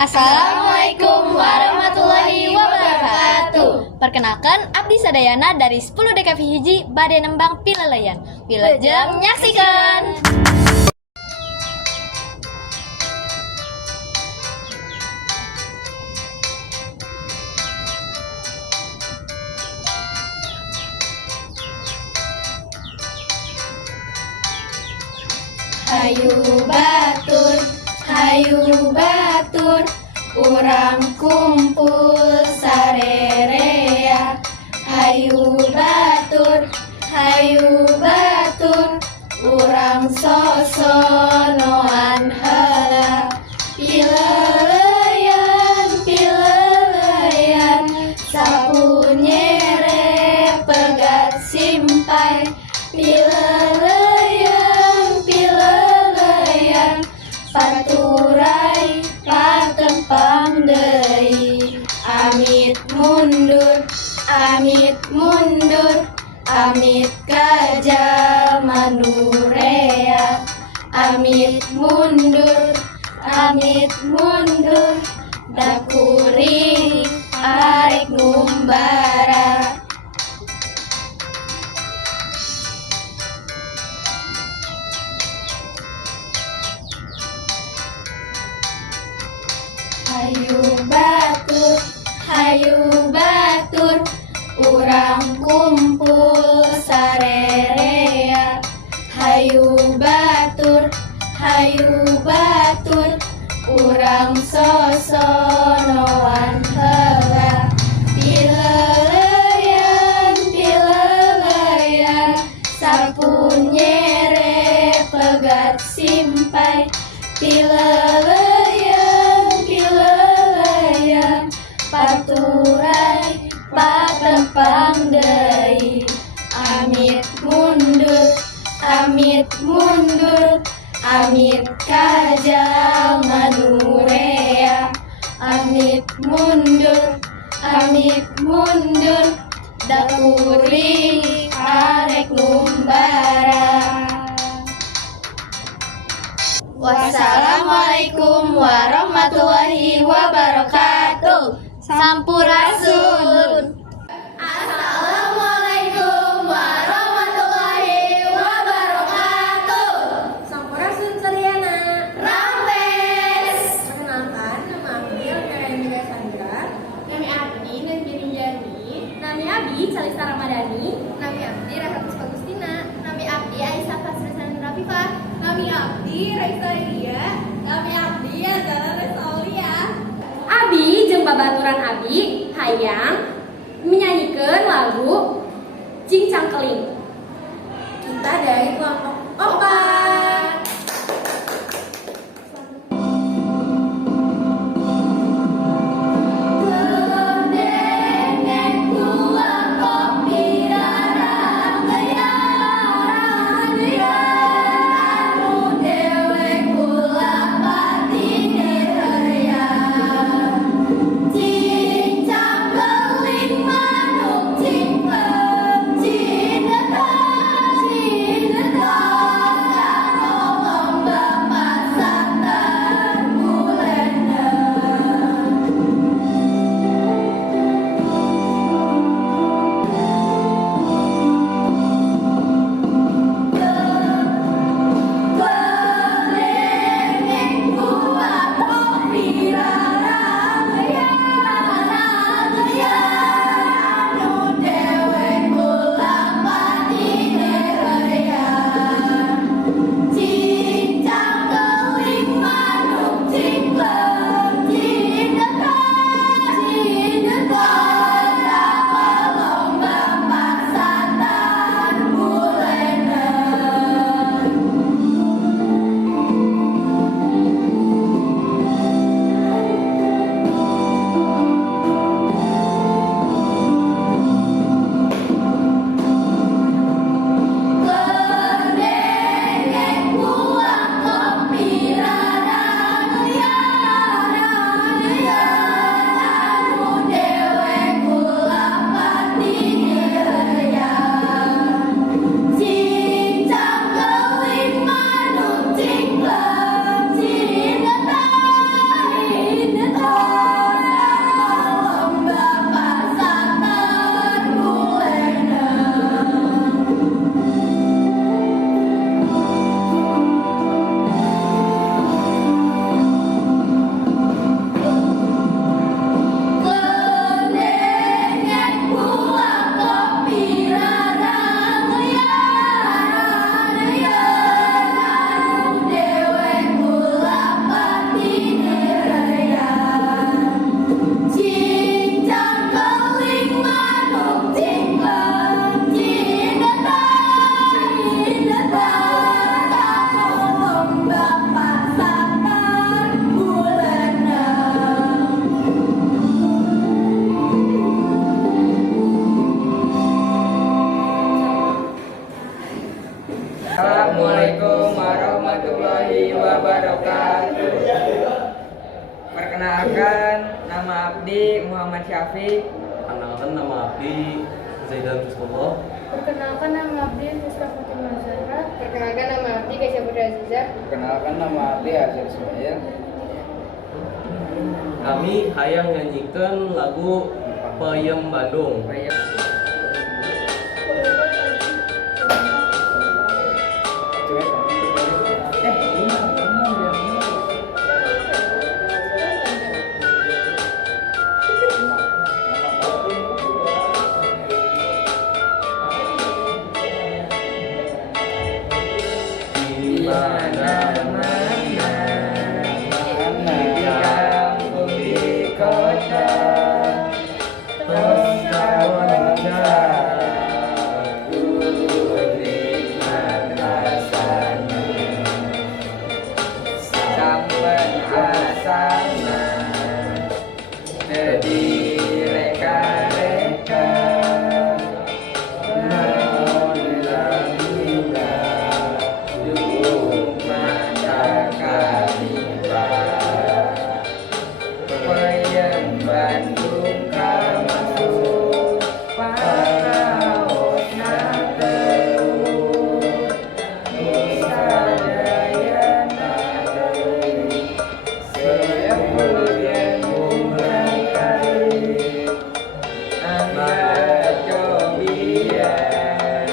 Assalamualaikum warahmatullahi wabarakatuh. Perkenalkan, Abdi Sadayana dari 10 DKV Hiji Bade Nembang Pileleyan. Wilajeng nyaksikan. Hayu batur, urang kumpul sarerea. Hayu batur, urang sosonoan heula. Pileleyan, sapunyere pegat simpai. Pileleyan, paturai patempang deui. Amit mundur, amit ka jalma nurea. Amit mundur, da kuring arek ngumbara. Hayu batur, urang kumpul sarerea. Hayu batur, urang sosonoan heula. Pileleyan, sapunyere pegat simpai. Pileleyan, paturai patempang deui. Amit mundur, amit ka jalma nurea. Amit mundur, da kuring arek ngumbara. Wassalamualaikum warahmatullahi wabarakatuh. Sampurasun. Assalamualaikum warahmatullahi wabarakatuh. Sampurasun Suryana. Rampes. Perkenalkan, nama Abdi Alfianida Sandra. Nami Abdi Najmi Jani. Nami Abi Calista Ramadhani. Nami Abdi Rahatus Agustina. Nami Abdi Aisyah Fasrisan Rafifah. Nami Abdi Raisa Ilia. Nami Abdi Azara Resaulia. Abi jeung babaturan Abi hayang menyanyikan lagu Cincang Keling. Kita dari kelompok 4. abdi Muhammad Syafiq. Perkenalkan nama abdi Zaidan Rizqullah. Perkenalkan nama abdi Rizka Fatimah Zahra. Perkenalkan nama abdi Kaisya Putri Azizah. Perkenalkan nama abdi Azhar Ismail. Kami hayang nyanyikan lagu Payem Bandung. Di mana-mana, Di kampung di kota, terus wajah nikmat rasanya. Sampai asana jadi reka-reka. Bandung kamasuk paraos nateun Nusa Daya nateun sepuyen umrah kali angga cobian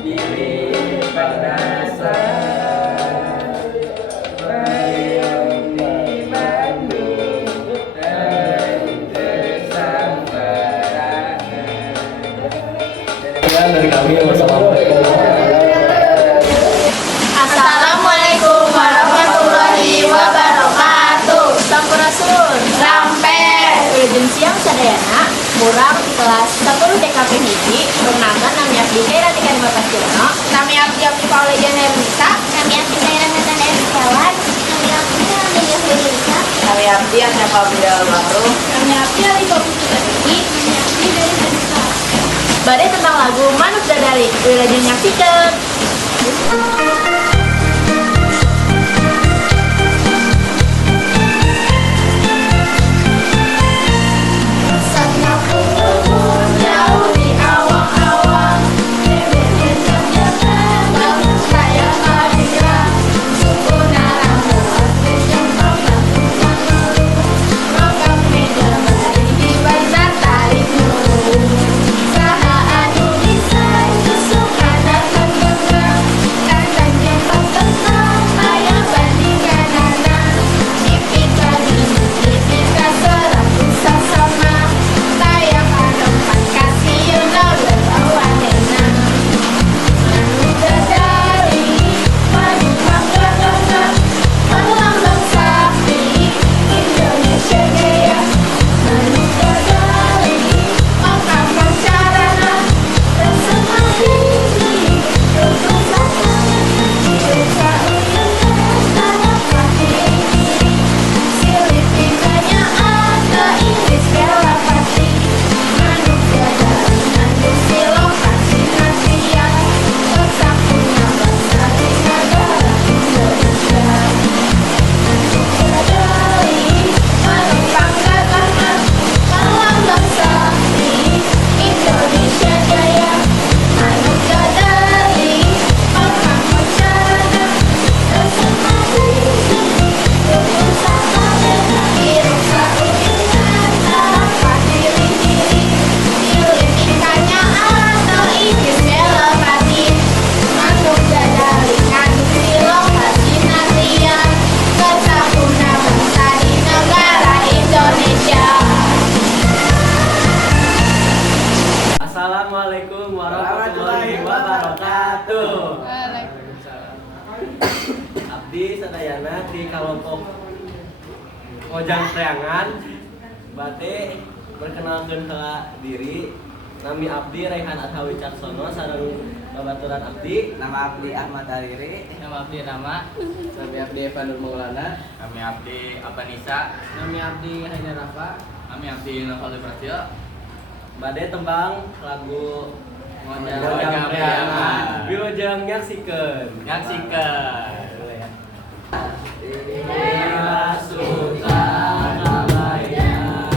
diri penasar bayang di Bandung Dari kami, wassalamualaikum. Assalamualaikum warahmatullahi wabarakatuh. Sampurasun, sampai Wilujeng siang sadayana, murang kelas 10 DKP hiji, perkenalkan nami abdi Kairati Karima Pastiono, nami abdi Paulayan Ernita, nami abdi Kairati Nathan Erikawan, nami abdi Amelia Felisa, nami abdi Anjapa Bidal Baru, nami abdi Alika Putra Tinggi, nami abdi dari Hadisa. Badai tentang lagu Manuk Dadari, Wilujeng nyaksikan. Jauh di awang-awang, bebek jam-jaman, bangun saya kabira, suku narang jempol rokok meja bari di bazar tarik nurung, saha anu desain tusukan akan genggam, kacang jempol tenang, aya bandingan anak, tipika tipika selaku sasama, saya kanompan kasih yuna berlawan enak. Manuk dadari, manuk bangga-bangga, melambang sakti, Indonesia Jaya. Manuk dadari, ongkang pancarana, bersama tinggi, rukun sasana, desa uyunan, tanah kaki diri, Filipinanya ada, Inggris bela pasti. Manuk dadari, nandung silong kasih nasihat, otak punya bangsa di negara Indonesia. Manuk dadari, manuk bangga-bangga, melambang sakti, Indonesia Jaya. Manuk dadari, ongkang pancarana, bersama tinggi, rukun sasana, desa uyunan, tanah kaki diri, Filipinanya ada, Inggris bela pasti. Manuk dadari, ngandung silong kasih nasihat, kesakuna bangsa di negara Indonesia. Assalamualaikum warahmatullahi wabarakatuh. Abdi sadayana di kelompok Ngojang Priangan. Bate perkenalkan ke diri. Nami abdi Raihan Adhawi Caksono sareng babaturan abdi. Nama abdi Ahmad Aliri. Nama abdi Rama. Nami abdi Evanur Maulana. Kami abdi Abanisa. Nami abdi Haidar Rafa. Kami abdi Nafal Prasetyo. Bade tembang lagu Ngojang Priangan. Wilujeng nyaksikeun. Dewa Suta Kabaya,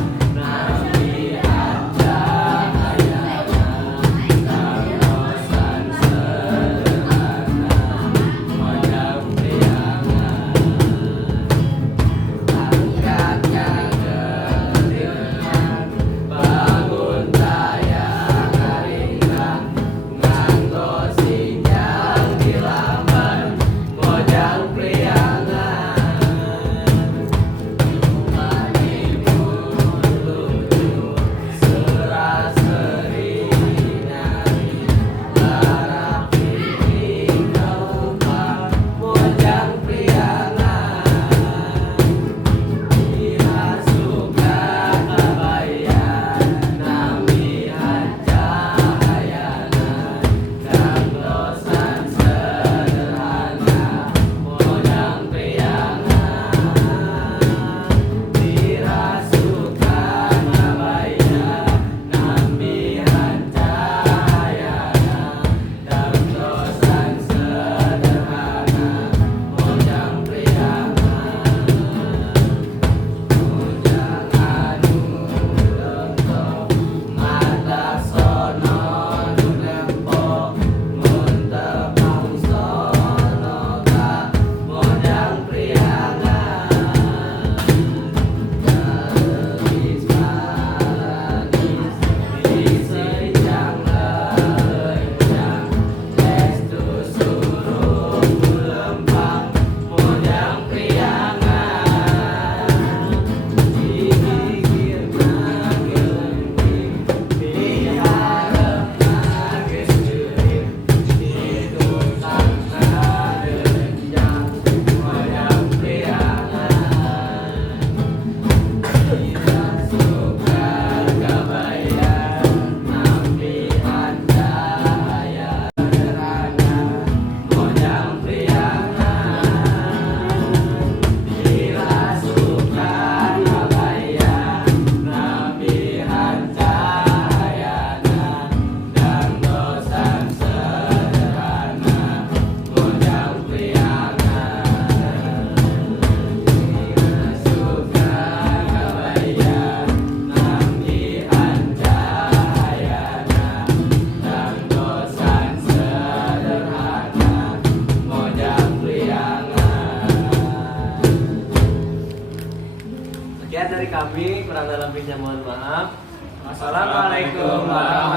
Mohon maaf. Wassalamualaikum warahmatullahi